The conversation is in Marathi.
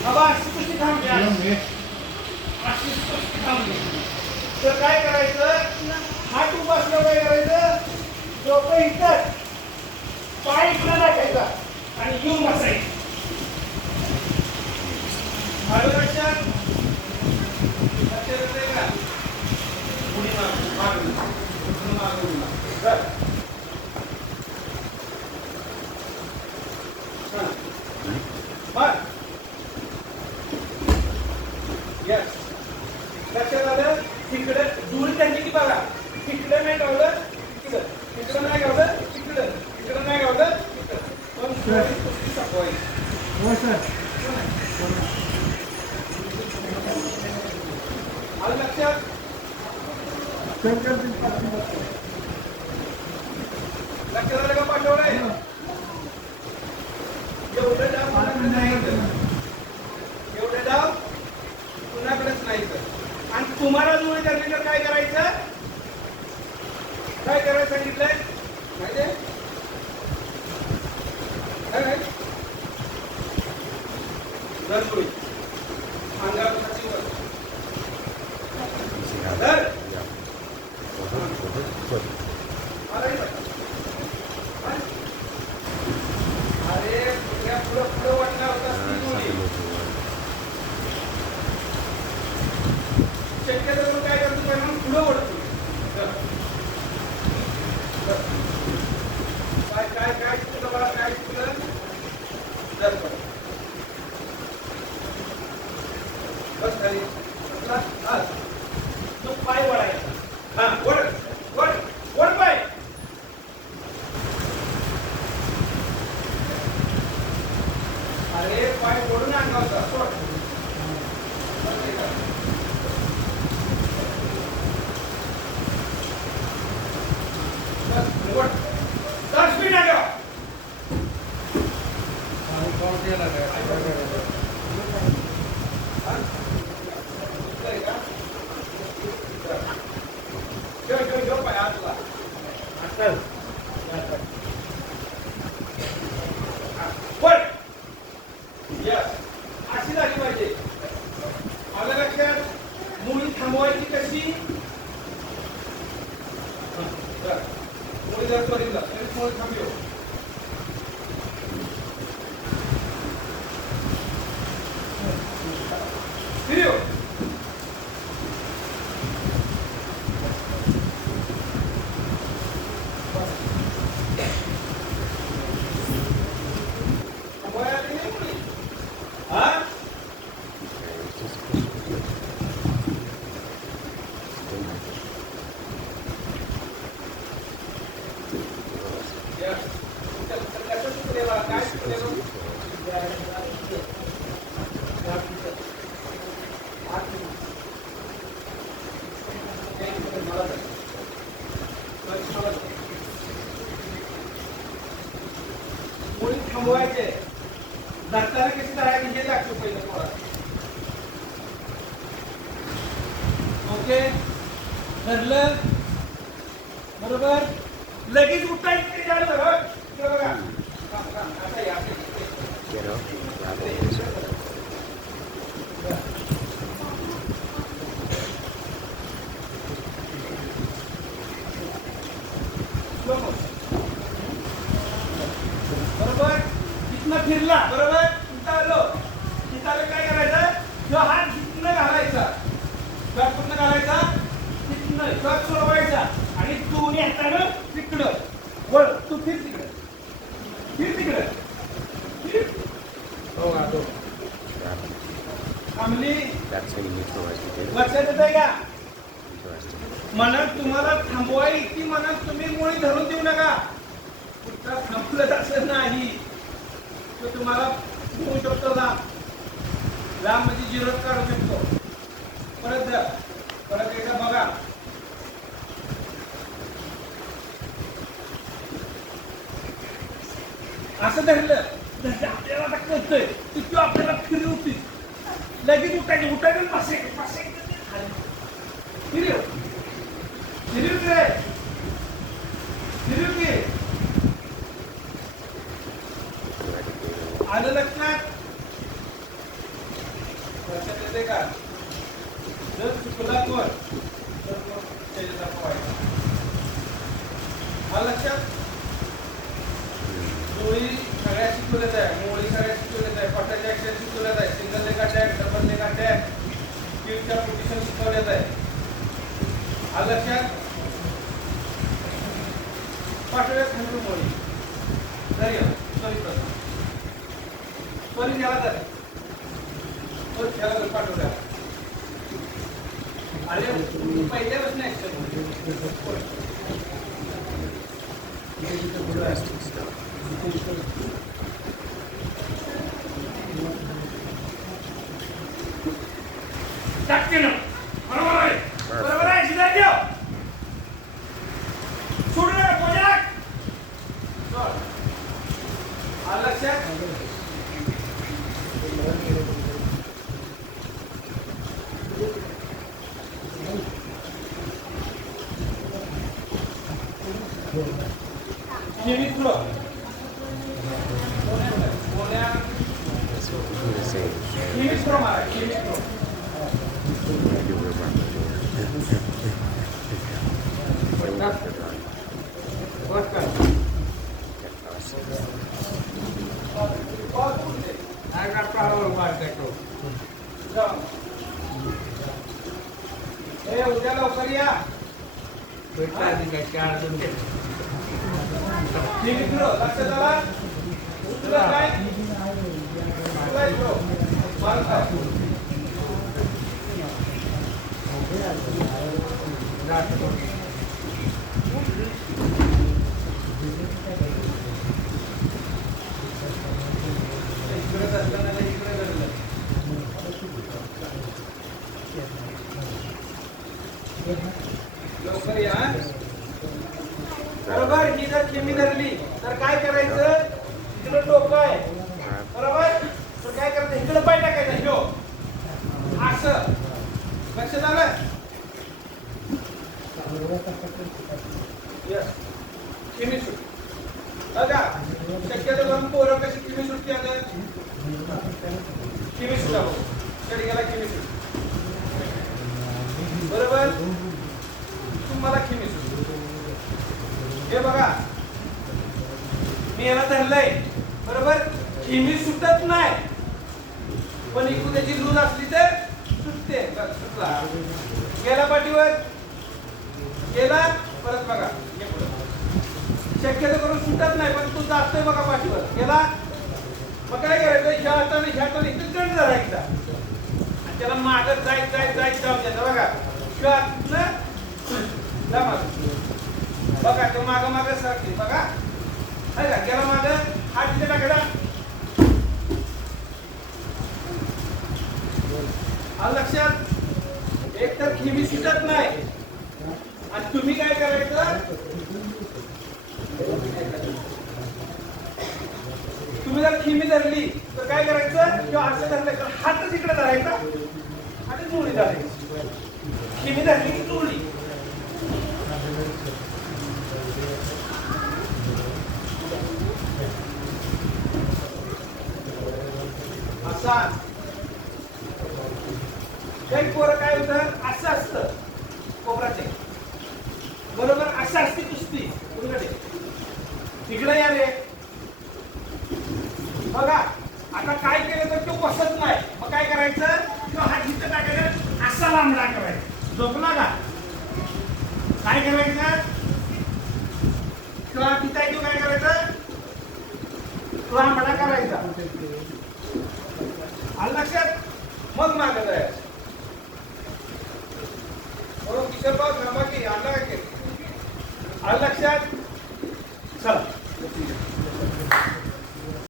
बाबा अशी कशी थांबली अशी कशी थांबली तर काय करायचं हात उभा असल्यावर काय करायचं डोकं इथं पाय इकडं टाकायचा आणि येऊन बसायचं आलं लक्षात येतंय का पुढे मागं यस लक्षात आलं तिकडे दूर त्यांची की बघा तिकडे नाही गावलं तिकडं तिकडं नाही गावलं तिकडं तिकडं नाही गावलं तिकडं पण हो सर आलं लक्षात लक्षात आलं का पाठवलंय एवढं डाव नाही एवढे डाव कुणाकडेच नाही तर आणि तुम्हाला जुळे धरले तर काय करायचं काय करायला सांगितलंय माहिती काय धर अंगाची वर धर अरे पुढे पुढे वाटणार होता शक्यतो काय करतो पहिला पुढे ओढतो काय काय काय तुला बघा काय तुला बस खाली तो पाय वळायचा हा वळ वळ वळ पाय अरे पाय ओढून अंगावचा सोड अशी झाली पाहिजे आलं लक्षात मुळी थांबवायची कशी मुळी जर परिंदा तरी मुळी थांबव मुळी थांबवायचे धरताना कशी धरायची हे लागतो पहिलं थोडा ओके धरलं बरोबर लगेच उठायचं बघा आता या बरोबर तिथनं फिरला बरोबर तिथं आलो तिथं आलं काय करायचं जो हात तिथनं घालायचा शॉट कुठनं घालायचा तिथनं शॉट सोडवायचा आणि दोन्ही हातानं तिकडं वळ तू फिर तिकडं हो का तो थांबली लक्षात येत आहे का म्हणत तुम्हाला थांबवाय की म्हणत तुम्ही मुळी धरून देऊ नका कुठला थांबलं असं नाही तो तुम्हाला होऊ शकतो लांब म्हणजे जिरोच काढू शकतो परत एकदा बघा असं धरलं तर आपल्याला आता कळतंय की तू आपल्याला फिरवती लगेच उठायचं फिरव आलं लक्षात का? जर चुकला कोण तर मग त्याच्यासारखं व्हायचं. हा लक्षात. मुळी सगळ्या शिकवल्यात आहे, मुळी सगळ्या शिकवल्यात आहे, पट्ट्याचे अक्षर शिकवल्यात आहे, सिंगल लेगा टॅग, डबल लेगा टॅग, स्किलच्या पोझिशन शिकवल्यात आहे. हा लक्षात. पाठवल्यात खंडू मुळी तरी त्वरित याला तर पाठवल्या अरे पहिल्यापासून टाकते ना. बरोबर आहे, बरोबर आहे. सिद्धार्थ देव सोडू नका पोजाक. आलं लक्षात. मित्र मित्र मारा मित्र उद्या लवकर या. मित्र लक्षात आला. तुला काय लवकर या. बरोबर. ही जर चिमणी धरली तर काय करायचं? इकडं डोकं आहे बरोबर, तर काय करायचं? इकडं पाय टाकायचं ह्यो असं. लक्षात आलं. चिमणी सुट बघा. शक्यतो करून पोरं कशी चिमणी सुटते आता. चिमणी सुटा बघ. गेला चिमणी सुट. बरोबर. तुम्हाला चिमणी सुट. हे बघा मी याला धरलंय बरोबर. चिमणी सुटत नाही पण इकडून त्याची लूज असली तर सुटते. सुटला. गेला पाठीवर. गेला परत बघा. शक्यतो करून सुटत नाही पण तू जातोय बघा पाठीवर. गेला मग काय करायचं? ह्या हाताने इथं दंड धरायचा आणि त्याला मागत जायचं जाऊन द्यायचं बघा. बघा तो माग सरकते बघा. गेला माग हात तिथे टाकायला. लक्षात. एक तर खिमी सुटत नाही आणि तुम्ही काय करायचं? तुम्ही जर खिमी धरली तर काय करायचं? किंवा असं धरलं तर हातच इकडे धरायचा आणि जुळी धरायची. खिमी धरली की जुळी. असा काही पोरं काय होतं? असं असतं कोपराचे बरोबर. असं असते कुस्ती तिकडे या रे. बघा आता काय केलं तर तो बसत नाही. मग काय करायचं? किंवा हात इथं टाकायचं. असा लांबडा करायचा. झोपला का? काय करायचं? किंवा तिथं किंवा काय करायचं? लांबडा करायचा. आलं लक्षात. मग मागं जायचं. किशोर भाऊ थांबा की आलं लक्षात. चला